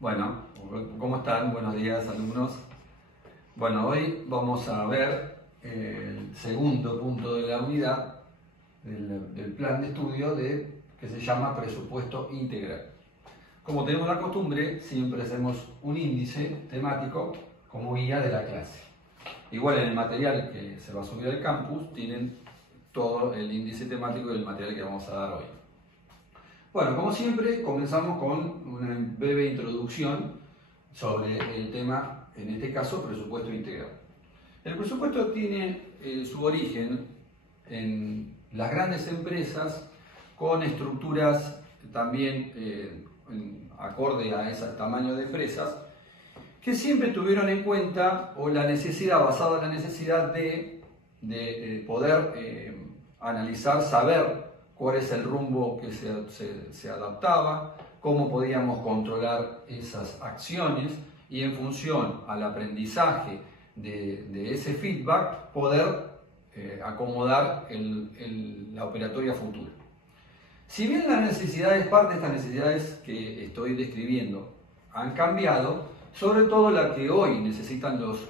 Bueno, ¿cómo están? Buenos días, alumnos. Bueno, hoy vamos a ver el segundo punto de la unidad del plan de estudio que se llama presupuesto integral. Como tenemos la costumbre, siempre hacemos un índice temático como guía de la clase. Igual en el material que se va a subir al campus tienen todo el índice temático del material que vamos a dar hoy. Bueno, como siempre, comenzamos con una breve introducción sobre el tema, en este caso, presupuesto integral. El presupuesto tiene su origen en las grandes empresas con estructuras también acorde a ese tamaño de empresas, que siempre tuvieron en cuenta, o la necesidad, basada en la necesidad de poder analizar, saber cuál es el rumbo que se adaptaba, cómo podíamos controlar esas acciones y en función al aprendizaje de ese feedback poder acomodar la operatoria futura. Si bien las necesidades, parte de estas necesidades que estoy describiendo han cambiado, sobre todo la que hoy necesitan los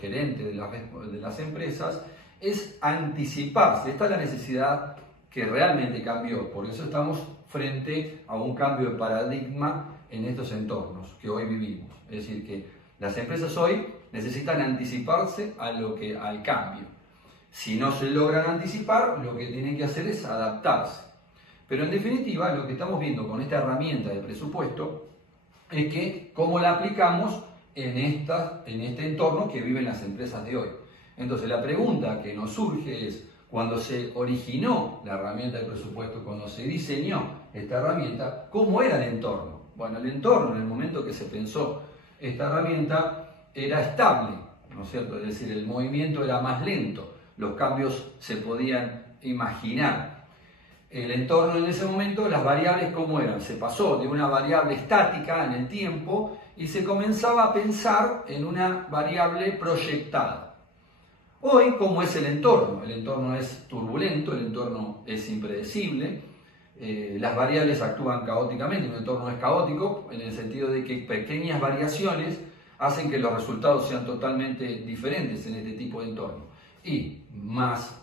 gerentes de las empresas es anticiparse. Esta es la necesidad que realmente cambió, por eso estamos frente a un cambio de paradigma en estos entornos que hoy vivimos. Es decir, que las empresas hoy necesitan anticiparse al cambio. Si no se logran anticipar, lo que tienen que hacer es adaptarse. Pero en definitiva, lo que estamos viendo con esta herramienta de presupuesto es que cómo la aplicamos en este entorno que viven las empresas de hoy. Entonces, la pregunta que nos surge es, cuando se originó la herramienta de presupuesto, cuando se diseñó esta herramienta, ¿cómo era el entorno? Bueno, el entorno en el momento que se pensó esta herramienta era estable, ¿no es cierto? Es decir, el movimiento era más lento, los cambios se podían imaginar. El entorno en ese momento, las variables ¿cómo eran? Se pasó de una variable estática en el tiempo y se comenzaba a pensar en una variable proyectada. Hoy, ¿cómo es el entorno? El entorno es turbulento, el entorno es impredecible, las variables actúan caóticamente, un entorno es caótico en el sentido de que pequeñas variaciones hacen que los resultados sean totalmente diferentes en este tipo de entorno. Y más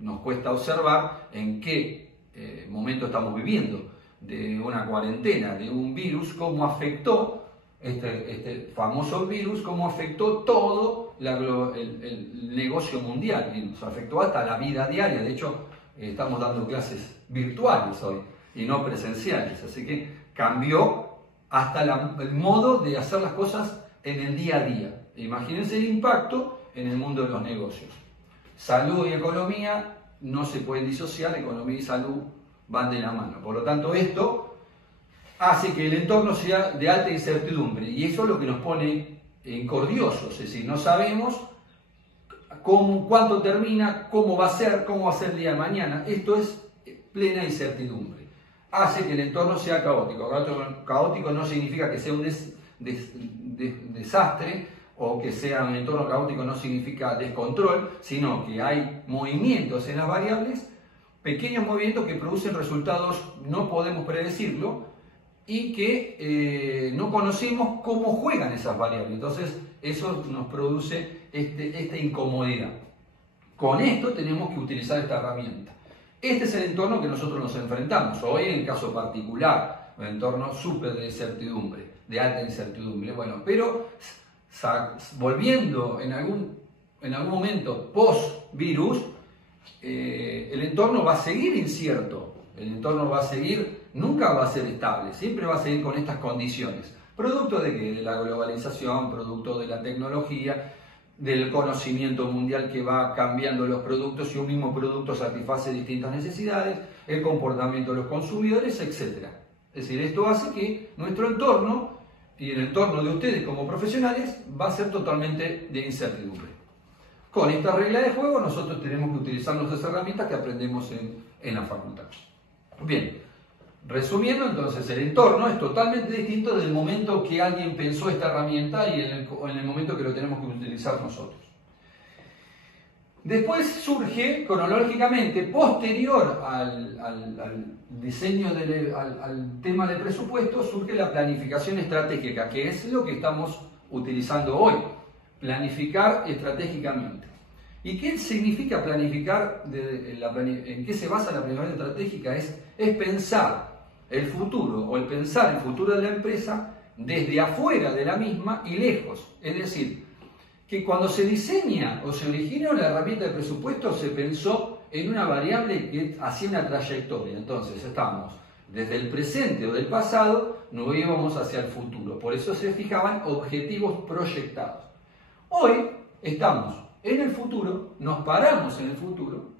nos cuesta observar en qué momento estamos viviendo de una cuarentena, de un virus, cómo afectó este famoso virus, cómo afectó todo el negocio mundial, y nos afectó hasta la vida diaria. De hecho, estamos dando clases virtuales hoy y no presenciales, así que cambió hasta el modo de hacer las cosas en el día a día. Imagínense el impacto en el mundo de los negocios. Salud y economía no se pueden disociar, economía y salud van de la mano. Por lo tanto, esto hace que el entorno sea de alta incertidumbre y eso es lo que nos pone encordiosos, es decir, no sabemos cuánto termina, cómo va a ser el día de mañana. Esto es plena incertidumbre. Hace que el entorno sea caótico. Caótico no significa que sea un desastre, o que sea un entorno caótico no significa descontrol, sino que hay movimientos en las variables, pequeños movimientos que producen resultados, no podemos predecirlo, y que no conocemos cómo juegan esas variables. Entonces, eso nos produce esta incomodidad. Con esto tenemos que utilizar esta herramienta. Este es el entorno que nosotros nos enfrentamos. Hoy, en el caso particular, un entorno súper de incertidumbre, de alta incertidumbre. Bueno, pero volviendo en algún momento post-virus, el entorno va a seguir incierto. El entorno va a seguir, nunca va a ser estable, siempre va a seguir con estas condiciones. ¿Producto de qué? De la globalización, producto de la tecnología, del conocimiento mundial que va cambiando los productos y un mismo producto satisface distintas necesidades, el comportamiento de los consumidores, etc. Es decir, esto hace que nuestro entorno y el entorno de ustedes como profesionales va a ser totalmente de incertidumbre. Con esta regla de juego nosotros tenemos que utilizar nuestras herramientas que aprendemos en la facultad. Bien, resumiendo, entonces el entorno es totalmente distinto del momento que alguien pensó esta herramienta y en el momento que lo tenemos que utilizar nosotros. Después surge cronológicamente, posterior al diseño, al tema de presupuesto, surge la planificación estratégica, que es lo que estamos utilizando hoy, planificar estratégicamente. ¿Y qué significa planificar? ¿En qué se basa la planificación estratégica? Es pensar el futuro o el pensar el futuro de la empresa desde afuera de la misma y lejos. Es decir, que cuando se diseña o se originó la herramienta de presupuesto se pensó en una variable que hacía una trayectoria. Entonces estamos desde el presente o del pasado, nos íbamos hacia el futuro. Por eso se fijaban objetivos proyectados. Hoy estamos en el futuro, nos paramos en el futuro,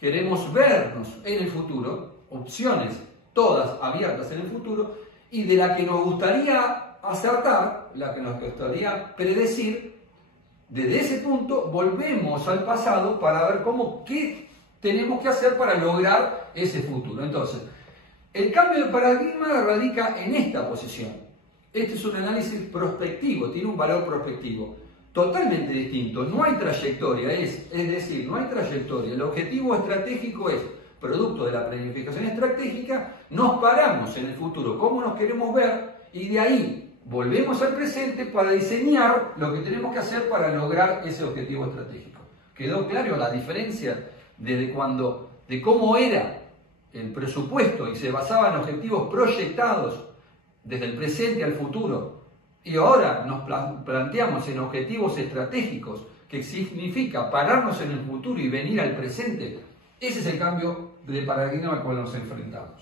queremos vernos en el futuro, opciones todas abiertas en el futuro, y de la que nos gustaría acertar, la que nos gustaría predecir, desde ese punto volvemos al pasado para ver qué tenemos que hacer para lograr ese futuro. Entonces, el cambio de paradigma radica en esta posición. Este es un análisis prospectivo, tiene un valor prospectivo totalmente distinto. No hay trayectoria, es decir, no hay trayectoria. El objetivo estratégico es producto de la planificación estratégica, nos paramos en el futuro, cómo nos queremos ver, y de ahí volvemos al presente para diseñar lo que tenemos que hacer para lograr ese objetivo estratégico. ¿Quedó claro la diferencia de cómo era el presupuesto y se basaba en objetivos proyectados desde el presente al futuro? Y ahora nos planteamos en objetivos estratégicos, que significa pararnos en el futuro y venir al presente. Ese es el cambio de paradigma al cual nos enfrentamos.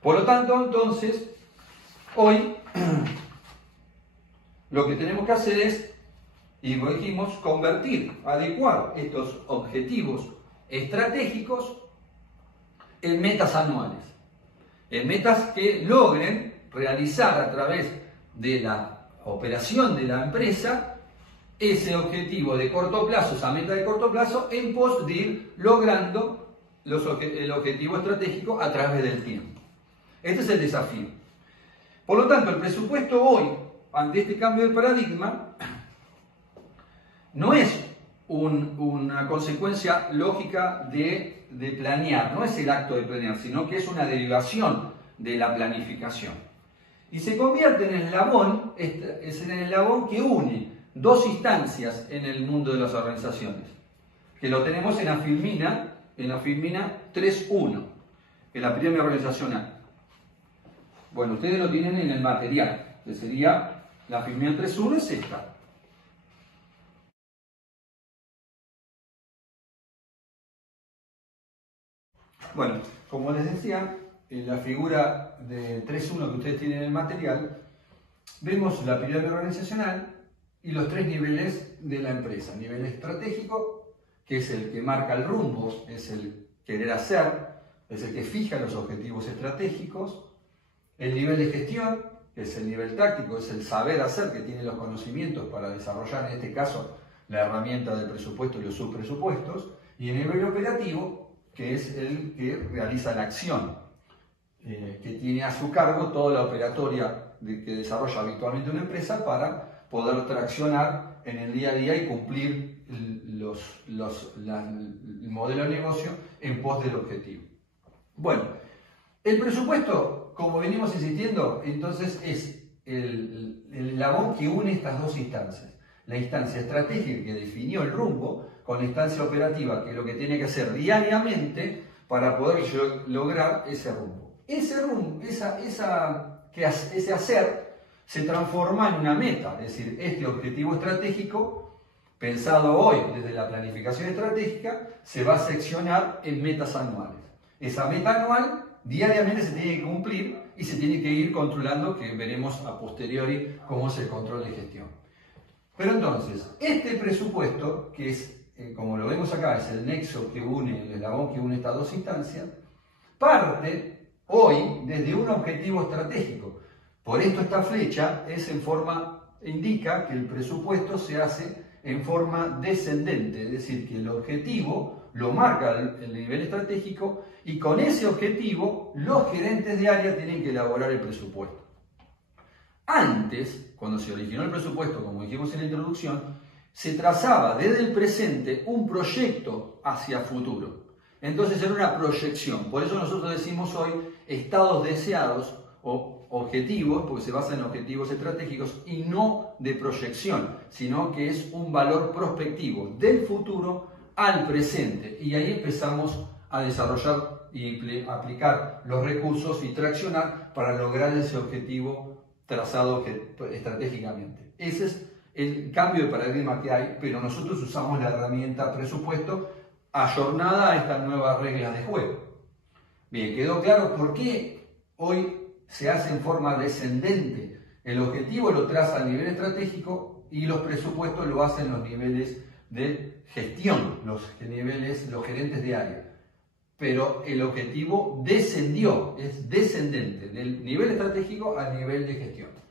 Por lo tanto, entonces, hoy lo que tenemos que hacer es, y lo dijimos, adecuar estos objetivos estratégicos en metas anuales, en metas que logren realizar a través de la operación de la empresa ese objetivo de corto plazo, esa meta de corto plazo, en pos de ir logrando el objetivo estratégico a través del tiempo. Este es el desafío. Por lo tanto, el presupuesto hoy, ante este cambio de paradigma, no es una consecuencia lógica de planear, no es el acto de planear, sino que es una derivación de la planificación. Y se convierte en el eslabón, es en el eslabón que une dos instancias en el mundo de las organizaciones, que lo tenemos en la Afilmina 3.1, que es la pirámide organizacional. Bueno, ustedes lo tienen en el material, que sería la Afilmina 3.1, es esta. Bueno, como les decía, en la figura de 3.1 que ustedes tienen en el material, vemos la pirámide organizacional y los tres niveles de la empresa. Nivel estratégico, que es el que marca el rumbo, es el querer hacer, es el que fija los objetivos estratégicos. El nivel de gestión, que es el nivel táctico, es el saber hacer, que tiene los conocimientos para desarrollar, en este caso, la herramienta del presupuesto y los subpresupuestos. Y el nivel operativo, que es el que realiza la acción, que tiene a su cargo toda la operatoria que desarrolla habitualmente una empresa para poder traccionar en el día a día y cumplir el modelo de negocio en pos del objetivo. Bueno, el presupuesto, como venimos insistiendo, entonces es el eslabón que une estas dos instancias. La instancia estratégica que definió el rumbo con la instancia operativa, que es lo que tiene que hacer diariamente para poder lograr ese rumbo. Ese rumbo, ese hacer se transforma en una meta, es decir, este objetivo estratégico, pensado hoy desde la planificación estratégica, se va a seccionar en metas anuales. Esa meta anual diariamente se tiene que cumplir y se tiene que ir controlando, que veremos a posteriori cómo es el control de gestión. Pero entonces, este presupuesto, que es, como lo vemos acá, es el nexo que une, el eslabón que une estas dos instancias, parte hoy desde un objetivo estratégico. Por esto esta flecha indica que el presupuesto se hace en forma descendente, es decir, que el objetivo lo marca el nivel estratégico y con ese objetivo los gerentes de área tienen que elaborar el presupuesto. Antes, cuando se originó el presupuesto, como dijimos en la introducción, se trazaba desde el presente un proyecto hacia futuro. Entonces era una proyección. Por eso nosotros decimos hoy estados deseados o objetivos, porque se basa en objetivos estratégicos y no de proyección, sino que es un valor prospectivo del futuro al presente. Y ahí empezamos a desarrollar y aplicar los recursos y traccionar para lograr ese objetivo trazado estratégicamente. Ese es el cambio de paradigma que hay, pero nosotros usamos la herramienta presupuesto ayornada a estas nuevas reglas de juego. Bien, ¿quedó claro por qué hoy se hace en forma descendente? El objetivo lo traza a nivel estratégico y los presupuestos lo hacen los niveles de gestión, los gerentes de área. Pero el objetivo descendió, es descendente, del nivel estratégico al nivel de gestión.